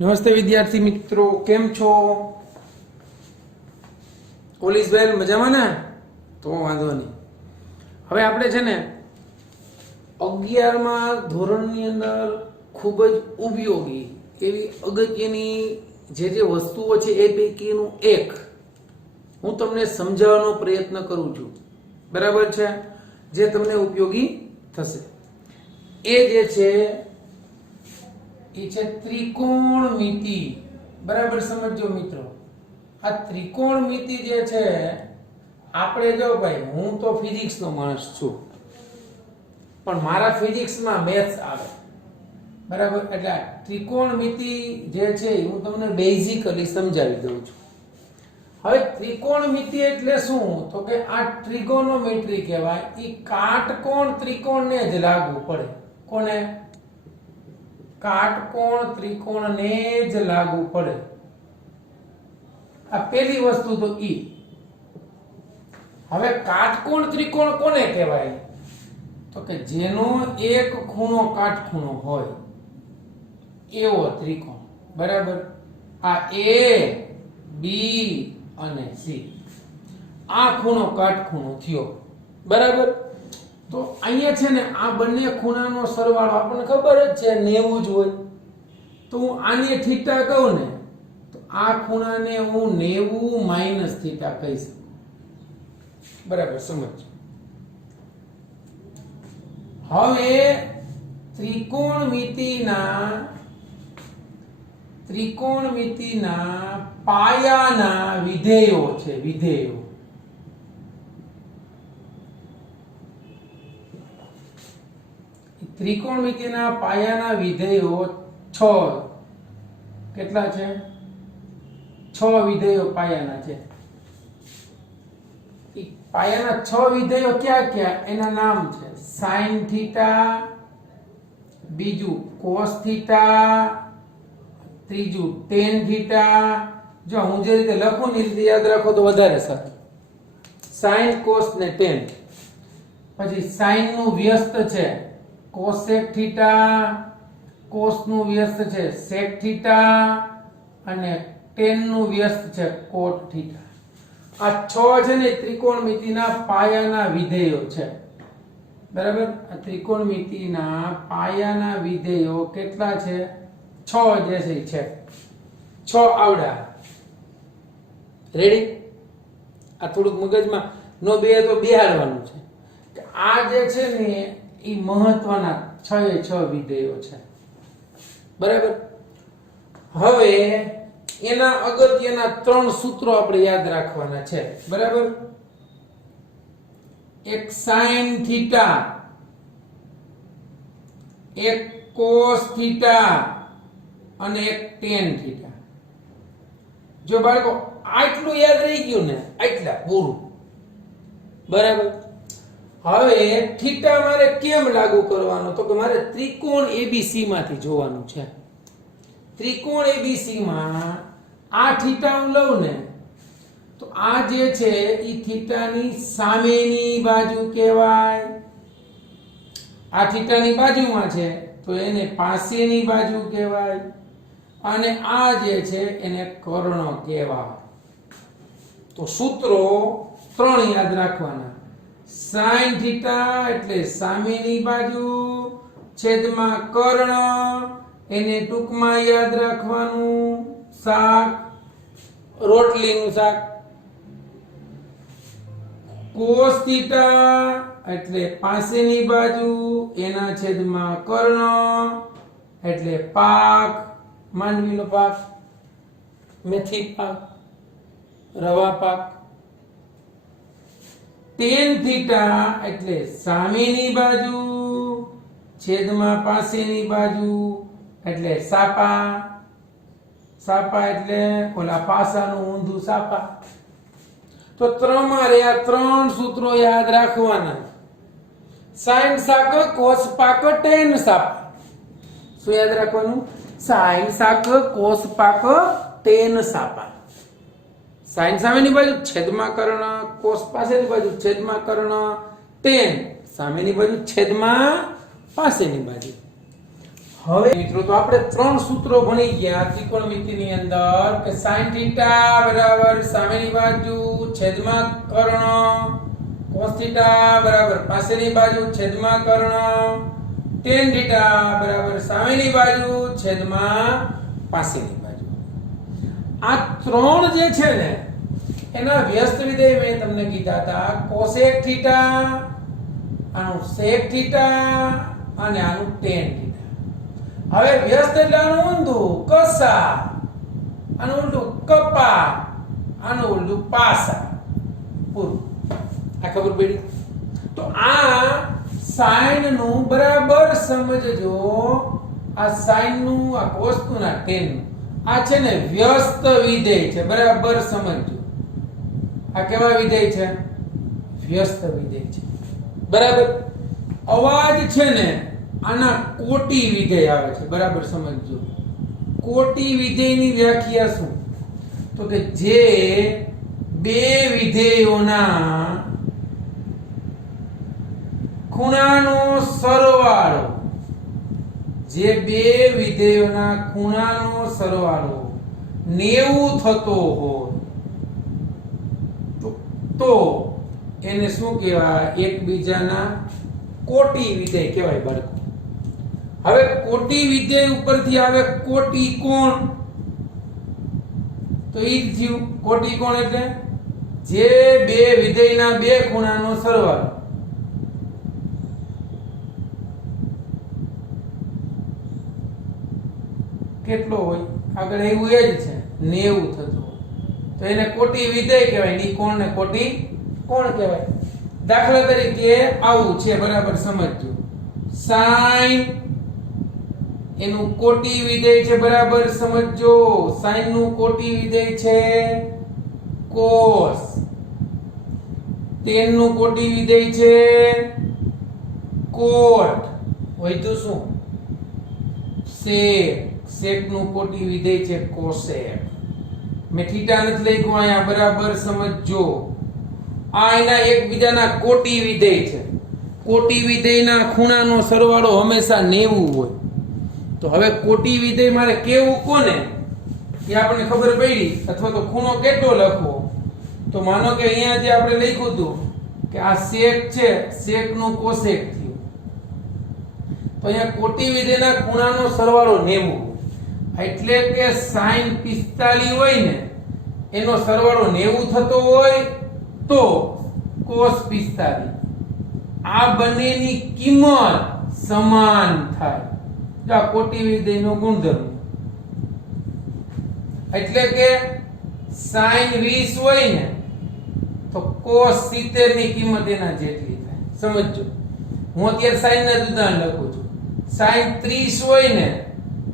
નમસ્તે વિદ્યાર્થી મિત્રો, કેમ છો? ઓલ ઇઝ વેલ, મજામાં ને? તો વાંધો નહીં. હવે આપણે છે ને 11મા ધોરણની અંદર ખૂબ જ ઉપયોગી એવી અગત્યની જે વસ્તુઓ છે એ પૈકીનું એક હું તમને સમજાવવાનો પ્રયત્ન કરું છું. બરાબર છે? જે તમને ઉપયોગી થશે એ જે છે એ છે ત્રિકોણમિતિ. બરાબર સમજો મિત્રો. આ ત્રિકોણમિતિ જે છે આપણે જો ભાઈ, હું તો ફિઝિક્સનો માણસ છું પણ મારા ફિઝિક્સમાં મેથ્સ આવે. બરાબર? એટલે આ ત્રિકોણમિતિ જે છે હું તમને બેઝિકલી સમજાવી દઉં છું. હવે ત્રિકોણમિતિ એટલે શું? તો કે આ ટ્રિગોનોમેટ્રી કહેવાય. એ કાટકોણ ત્રિકોણને જ લાગુ પડે. કોને? કાટકોણ ત્રિકોણને જ લાગુ પડે. આ પહેલી વસ્તુ તો ઈ. હવે કાટકોણ ત્રિકોણ કોને કહેવાય? તો કે જેનો એક ખૂણો કાટખૂણો હોય એવો ત્રિકોણ. બરાબર? આ A, B અને C, આ ખૂણો કાટખૂણો થયો. બરાબર? તો અહીંયા છે ને આ બંને ખૂણાનો સરવાળો આપણને ખબર જ છે 90 જ હોય. તો હું આને થીટા કહું ને તો આ ખૂણાને હું 90 માઈનસ થીટા કહી શકું. બરાબર? સમજ. હવે ત્રિકોણમિતિના પાયાના વિધેયો છે. વિધેયો ત્રિકોણમિતિના પાયાના વિધેયો 6. કેટલા છે? 6 વિધેયો પાયાના છે. પાયાના 6 વિધેયો ક્યાં ક્યાં? એના નામ છે sin થીટા, બીજું cos થીટા, ત્રીજું tan થીટા. જો હું જે રીતે લખું ને એ રીતે યાદ રાખો તો વધારે સારું. sin, cos ને tan. પછી sin નું વ્યસ્ત છે cosec થીટા, cos નું વ્યસ્ત છે sec થીટા અને tan નું વ્યસ્ત છે cot થીટા. આ 6 છે ને ત્રિકોણમિતિના પાયાના વિધેયો છે. બરાબર? આ ત્રિકોણમિતિના પાયાના વિધેયો કેટલા છે? 6 જે છે 6 આવડા. રેડી? આ થોડુંક મગજમાં નો બે તો બેહાડવાનું છે કે આ જે છે ને એ મહત્વના 6 વિધેયો છે. બરાબર? હવે એના અગત્યના 3 સૂત્રો આપણે યાદ રાખવાના છે. બરાબર? એક sin થીટા, એક cos થીટા અને એક tan થીટા. જો બાળકો આટલું યાદ રહી ગયું ને, આટલા પૂરું. બરાબર? હવે થીટા મારે કેમ લાગુ કરવાનો? તો કે મારે ત્રિકોણ ABC માંથી જોવાનું છે. ત્રિકોણ ABC માં આ થીટા હું લઉં ને તો આ જે છે એ થીટાની સામેની બાજુ કહેવાય. આ થીટાની બાજુમાં છે તો એને પાસેની બાજુ કહેવાય. અને આ જે છે એને કર્ણ કહેવાય. તો સૂત્રો 3 યાદ રાખવાના. sin થીટા એટલે સામેની બાજુ છેદમાં કર્ણ, એને ટૂંકમાં યાદ રાખવાનું શાક, રોટલીનું શાક. cos થીટા એટલે પાસેની બાજુ, એના છેદમાં કર્ણ એટલે પાક, માંડવીનો પાક, મેથી પાક, રવા પાક. tan થીટા એટલે સામેની બાજુ છેદમાં પાસેની બાજુ એટલે સાપા. સાપા એટલે ઓલા પાસાનું ઊંધું સાપા. તો 3 મારે આ 3 સૂત્રો યાદ રાખવાના. sin સાક, cos પાક, tan સાપા. શું યાદ રાખવાનું? sin સાક, cos પાક, tan સાપા. sin સામેની બાજુ છેદમાં કર્ણ, cos પાસેની બાજુ છેદમાં કર્ણ, tan સામેની બાજુ છેદમાં પાસેની બાજુ. હવે મિત્રો તો આપણે ત્રણ સૂત્રો ભણી ગયા ત્રિકોણમિતિની અંદર કે sin થીટા બરાબર સામેની બાજુ છેદમાં કર્ણ, cos થીટા બરાબર પાછળની બાજુ છેદમાં કર્ણ, tan થીટા બરાબર સામેની બાજુ છેદમાં પાછળની બાજુ. આ ત્રણ જે છે ને એના વ્યસ્ત વિધેય મેં તમને કીધા હતા cosec થીટા, આનું sec થીટા અને આનું tan થીટા. હવે વ્યસ્ત એટલે આનું ઊંધું કસા, આનું ઊંધું કપા, આનું ઊંધું પાસા. પૂરું. આ ખબર પડી? તો આ sin નું બરાબર સમજજો. આ sin નું, આ cos નું, આ tan નું, આ છે ને વ્યસ્ત વિધેય છે. બરાબર સમજજો. આ કેવા વિધેય છે? વ્યસ્ત વિધેય છે. બરાબર. અવાજ છે ને આના કોટી વિધેય આવે છે. બરાબર સમજજો. કોટી વિધેયની વ્યાખ્યા શું? તો કે જે બે વિધેયોના ખૂણાનો સરવાળો, જે બે વિધેયોના ખૂણાનો સરવાળો 90 થતો હોય તો એને શું કહેવાય? એકબીજાના કોટી વિધેય કહેવાય બાળકો. હવે કોટી વિધેય ઉપરથી આવે કોટી કોણ. તો ઈ થયું કોટી કોણ એટલે જે બે વિધેયના બે ખૂણાનો સરવાળો. કેટલો હોય? આગળ એવું એ જ છે 90 થતો. તો એને કોટી વિધેય કહેવાય. ની કોણ ને કોટી કોણ કહેવાય. દાખલા તરીકે આવું છે. બરાબર સમજજો. sin એનું કોટી વિધેય છે. બરાબર સમજજો. sin નું કોટી વિધેય છે cos, tan નું કોટી વિધેય છે cot, વધ્યું શું? sec, sec નું કોટી વિધેય છે cosec. મેં થીટા નથી લખ્યું અહીંયા. બરાબર સમજજો. આ એના એકબીજાના કોટી વિધેય છે. કોટી વિધેયના ખૂણાનો સરવાળો હંમેશા 90 હોય. તો હવે કોટી વિધેય મારે કેવું કોને એ આપણને ખબર પડી, અથવા તો ખૂણો કેટલો લખવો. તો માનો કે અહીંયા જે આપણે લખ્યું હતું કે આ sec છે, sec નું cosec થયું. તો અહીંયા કોટી વિધેયના ખૂણાનો સરવાળો 90. એટલે કે sin 45 હોય ને એનો સરવાળો 90 થતો હોય તો cos 45. આ બંનેની કિંમત સમાન થાય. જો આ કોટી વિધેયનો ગુણધર્મ. એટલે કે sin 20 હોય ને તો cos 70 ની કિંમત એના જેટલી થાય. સમજજો. હું અત્યારે sin ના ઉદાહરણ લખું છું. sin 30 હોય ને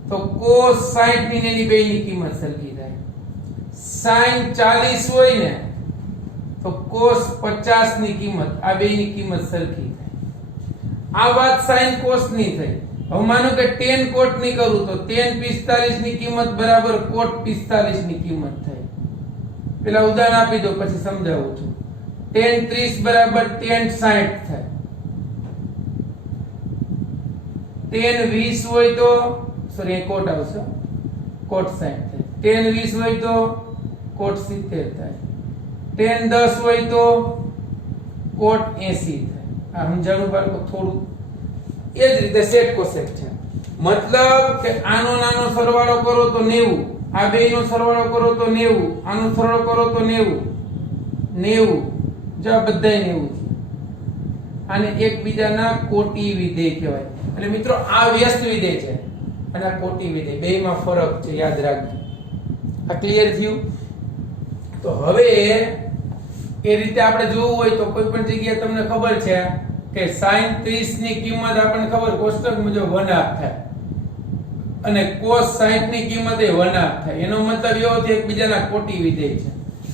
તો cos 60 ની એની બેયની કિંમત સરખી થાય. sin 40 હોય ને તો cos 50 ની કિંમત, આ બેયની કિંમત સરખી થાય. આ વાત sin cos ની થઈ. હવે માનો કે tan cot ની કરું તો tan 45 ની કિંમત બરાબર cot 45 ની કિંમત થાય. પેલા ઉદાહરણ આપી દો પછી સમજાવું છું. tan 30 બરાબર tan 60 થાય. tan 20 હોય તો સોરી cot આવશે, cot 60 થાય. tan 20 હોય તો cot 70 થાય. tan 10 હોય તો cot 80 થાય. આ સમજાણું બાળકો થોડું. એ જ રીતે sec cosec છે. મતલબ કે આનો નાનો સરવાળો કરો તો 90, આ બેયનો સરવાળો કરો તો 90, આનો સરવાળો કરો તો 90, 90. જો આ બધાય 90 છે. આને એકબીજાના કોટી વિધેય કહેવાય. એટલે મિત્રો આ વ્યસ્ત વિધેય છે અને આ કોટી વિધેય, બેયમાં ફરક છે, યાદ રાખજો. આ ક્લિયર થયું? તો હવે એ રીતે આપણે જોવું હોય તો કોઈ પણ જગ્યાએ તમને ખબર છે કે sin 30 ની કિંમત આપણને ખબર કોષ્ટક મુજબ 1/2 થાય અને cos 60 ની કિંમત એ 1/2 થાય. એનો મતલબ એવો છે એકબીજાના કોટી વિધેય છે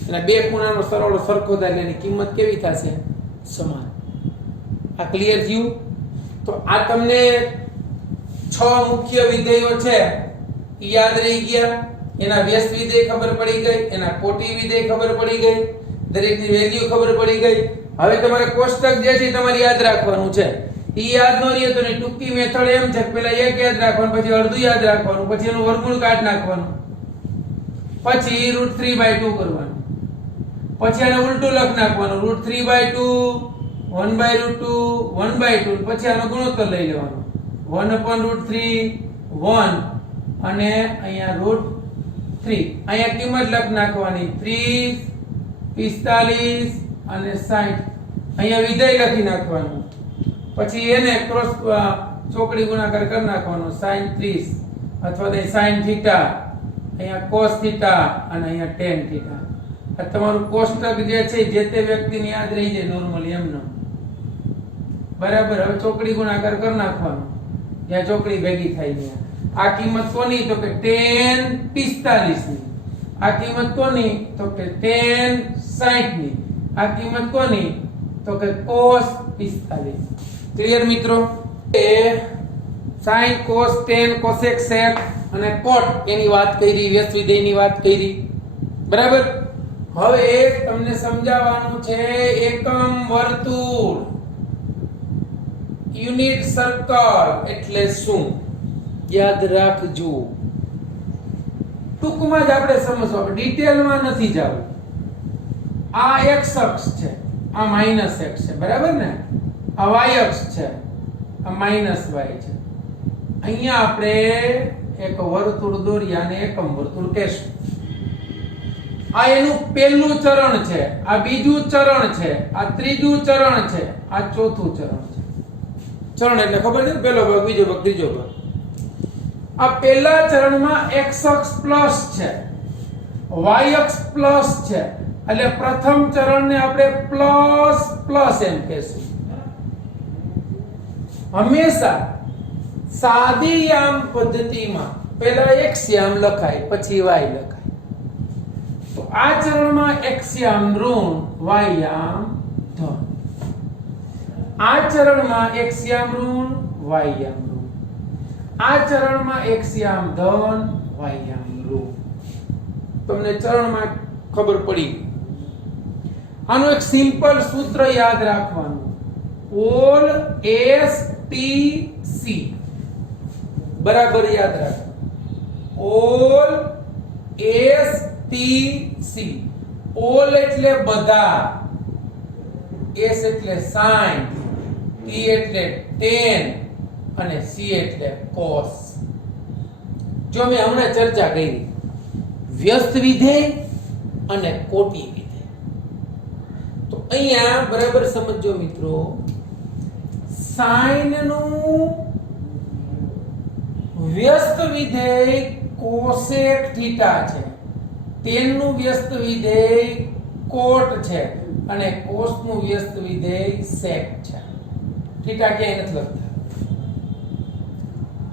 અને બે ખૂણાનો સરવાળો સરખો થાય એટલે એની કિંમત કેવી થશે? સમાન. આ ક્લિયર થયું? તો આ તમને 6 મુખ્ય વિધેયો છે એ યાદ રહી ગયા. એના વ્યસ્ત વિધેય ખબર પડી ગઈ, એના કોટી વિધેય ખબર પડી ગઈ, દરેકની વેલ્યુ ખબર પડી ગઈ. હવે તમારે કોષ્ટક જે છે તમારે યાદ રાખવાનું છે ઈ યાદ ન રહે તો ટૂંકી મેથડ એમ છે કે પહેલા એક યાદ રાખવાનું, પછી અડધું યાદ રાખવાનું, પછી એનું વર્ગમૂળ કાઢી નાખવાનું, પછી √3/2 કરવાનું, પછી આને ઉલટું લખ નાખવાનું, √3/2 1/√2 1/2, પછી આનો ગુણોત્તર લઈ લેવાનો 1/√3 1 અને અહીંયા √3, અહીંયા કિંમત લખ નાખવાની 30 45 અને 60, અહીંયા વિધેય લખી નાખવાનું, પછી એને ક્રોસ ચોકડી ગુણાકાર કરી નાખવાનો sin 30 અથવા તો sin થીટા, અહીંયા cos થીટા અને અહીંયા tan થીટા. આ તમારું કોષ્ટક જે છે જે તે વ્યક્તિને યાદ રહી જાય નોર્મલી એમનો. બરાબર. હવે ચોકડી ગુણાકાર કરી નાખવાનો, જ્યાં ચોકડી ભેગી થાય ત્યાં. આ કિંમત કોની? તો કે tan 45 ની. આ કિંમત કોની? તો કે tan 60 ની. આ કિંમત કોની? તો કે cos 45. ક્લિયર મિત્રો? એ sin cos tan cosec sec અને cot એની વાત કરી, વ્યસ્ત વિધેયની વાત કરી. બરાબર. હવે તમને સમજાવવાનું છે એકમ વર્તુળ, યુનિટ સર્કલ એટલે શું, યાદ રાખજો. ટૂંકમાં જ આપણે સમજવું, ડિટેલમાં નથી જવું. આ x અક્ષ છે, આ માઈનસ x છે, બરાબર ને? આ y અક્ષ છે, આ માઈનસ y છે. અહીંયા આપણે એક વર્તુળ દોરી અને એકમ વર્તુળ કહેશું. આ એનું પહેલું ચરણ છે, આ બીજું ચરણ છે, આ ત્રીજું ચરણ છે, આ ચોથું ચરણ છે. ચરણ એટલે ખબર છે ને, પહેલો ભાગ, બીજો ભાગ, ત્રીજો ભાગ. આ પહેલા ચરણમાં x અક્ષ પ્લસ છે, y અક્ષ પ્લસ છે, એટલે પ્રથમ ચરણને આપણે પ્લસ પ્લસ એમ કહેશું. હંમેશા સાદી યામ પદ્ધતિમાં પહેલા x યામ લખાય, પછી y લખાય. તો આ ચરણમાં x યામ ઋણ, y યામ ધન. આ ચરણમાં x યામ ઋણ, y યામ ઋણ. આ ચરણમાં x યામ ધન, y યામ ઋણ. તમને ચરણમાં ખબર પડી. આનું એક સિમ્પલ સૂત્ર યાદ રાખવાનું, ઓલ STC. બરાબર યાદ રાખો, ઓલ STC. ઓલ એટલે બધા, S એટલે sin, T એટલે tan અને C એટલે cos. જો મેં હમણાં ચર્ચા કરી, વ્યસ્ત વિધેય અને કોટી વિધેય. તો અહીંયા બરાબર સમજો મિત્રો, sin નું વ્યસ્ત વિધેય cosec થીટા છે, tan નું વ્યસ્ત વિધેય cot છે અને cos નું વ્યસ્ત વિધેય sec છે. થીટા ક્યાંય નથી લખતા.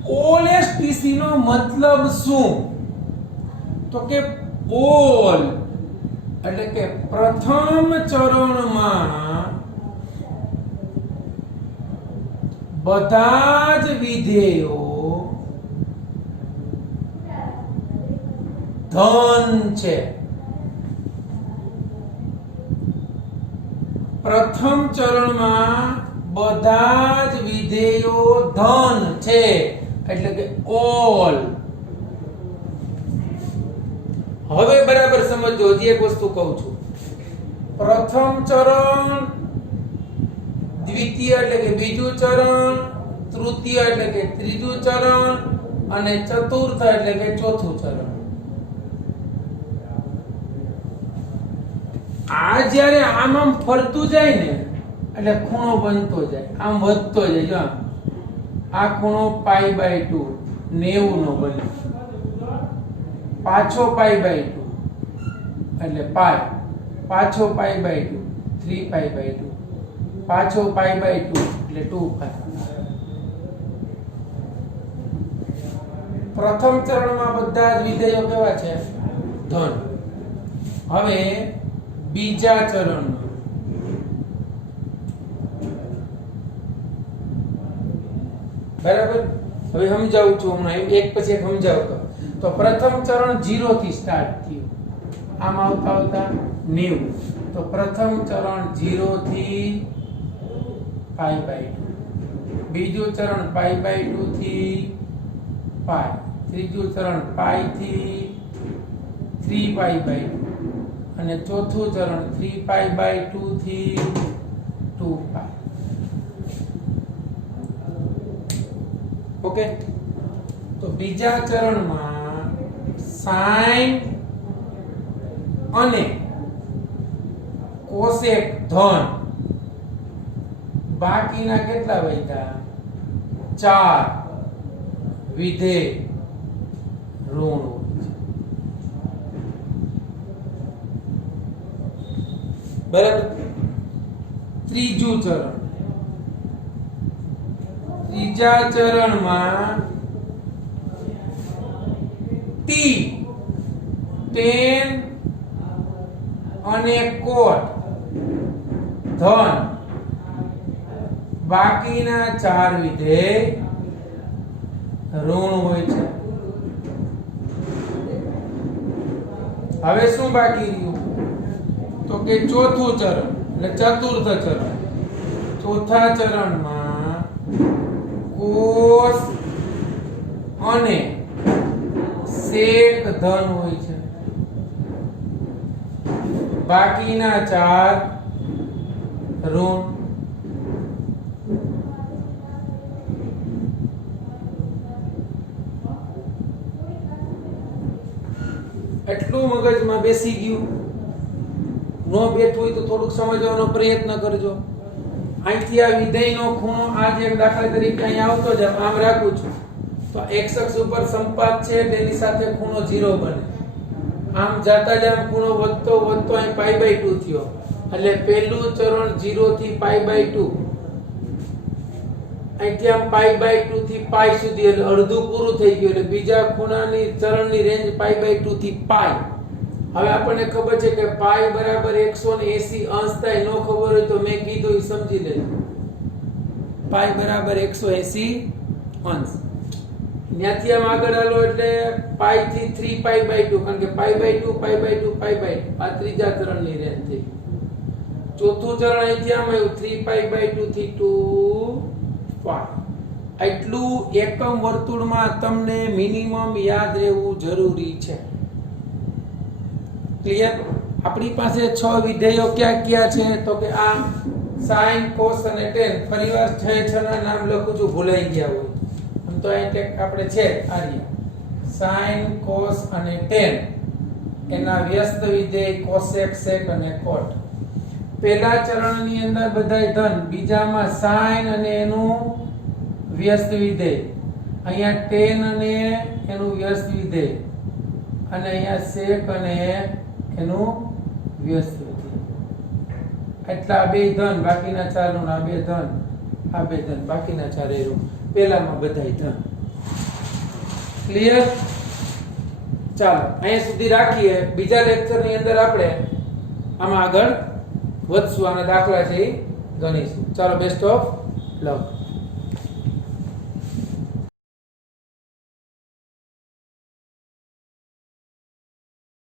ઓલ STC નો મતલબ શું? તો કે ઓલ એટલે કે પ્રથમ ચરણમાં બધા જ વિધેયો ધન છે. પ્રથમ ચરણમાં બધા જ વિધેયો ધન છે, એટલે કે ઓલ. હવે બરાબર સમજો, હજી એક વસ્તુ કહું છું. પ્રથમ ચરણ, દ્વિતીય એટલે કે બીજું ચરણ, તૃતીય એટલે કે ત્રીજું ચરણ અને ચતુર્થ એટલે કે ચોથું ચરણ. આ જ્યારે આમ આમ ફરતું જાય ને એટલે ખૂણો બનતો જાય, આમ વધતો જાય. જો આ ખૂણો π/2 90 નો બને, પાછો π/2 એટલે π, પાછો π/2 3π/2, પાછો π/2 એટલે 2π. પ્રથમ ચરણમાં બધા જ વિધેયો કેવા છે? ધન. હવે બીજા ચરણ, બરાબર? હવે સમજાવું છું હમણાં, એક પછી એક સમજાવતો. તો પ્રથમ ચરણ 0 થી સ્ટાર્ટ થયું, આમ આવતા આવતા 90. તો પ્રથમ ચરણ 0 થી π/2. બીજું ચરણ π/2 થી π, ત્રીજું ચરણ π થી 3π/2 અને ચોથું ચરણ 3π/2 થી 2π. ઓકે, તો બીજા ચરણમાં સાઈન અને કોસેક ધન, બાકીના કેટલા વધ્યા? 4 વિધેય ઋણ. બરાબર. ત્રીજું ચરણ, ત્રીજા ચરણમાં ટી, tan અને કોટ ધન, બાકીના 4 વિધેય ઋણ હોય છે. હવે શું બાકી રહ્યું? તો કે ચોથું ચરણ એટલે ચતુર્થ ચરણ. ચોથા ચરણમાં કોસ અને સેક ધન હોય છે, બાકીના 4 ઋણ. એટલું મગજમાં બેસી ગયું? નો બેઠું હોય તો થોડુંક સમજવાનો પ્રયત્ન કરજો. અહીંથી આ વિધેયનો ખૂણો આ જે દાખલા તરીકે અહીં આવતો જ આમ રાખું છું તો x અક્ષ ઉપર સંપાત છે તેની સાથે ખૂણો 0 બને. આમ જાતા જ આમ ખૂણો વધતો વધતો અહીં π/2 થયો એટલે પહેલું ચરણ 0 થી π/2, અહીંથી આમ π/2 થી π સુધી એટલે અડધું પૂરું થઈ ગયું. એટલે બીજા ખૂણાની ચરણની રેન્જ π/2 થી π. હવે આપણને ખબર છે કે π બરાબર 180 અંશ થાય. નો ખબર હોય તો મેં કીધું એ સમજી લેજો. π બરાબર 180 અંશ. ત્યાંથી આમ આગળ હાલો એટલે π થી 3π/2 કારણ કે π/2 π/2 π/2 આ ત્રીજા ચરણની રેન્જ થઈ. ચોથું ચરણ અહીંથી આમ આવ્યું 3π/2 થી 2π. એટલું એકમ વર્તુળમાં તમને મિનિમમ યાદ રહેવું જરૂરી છે. ક્લિયર? આપણી પાસે 6 વિધેયો ક્યાં ક્યાં છે? તો કે આ sin cos અને tan. ફરીવાર 6 ના નામ લખું છું, ભૂલાઈ ગયા હોય આમ તો અહીં ટેક આપણે છે આર્યા. sin cos અને tan એના વ્યસ્ત વિધેય cosec sec અને cot. પહેલા ચરણની અંદર બધાય ધન, બીજામાં sin અને એનું વ્યસ્ત વિધેય, અહીંયા tan અને એનું વ્યસ્ત વિધેય અને અહીંયા sec અને એનું વ્યસ્ત વિધેય. એટલા બે ધન, બાકીના 4 ઋણ. આ બે ધન, આ બે ધન, બાકીના 4 ઋણ. પહેલામાં બધાય ધન. ક્લિયર? ચાલો અહીંયા સુધી રાખીએ. બીજા લેક્ચરની અંદર આપણે આમાં આગળ વધશું, આના દાખલા છે એ ગણીશું. ચાલો, બેસ્ટ ઓફ લક.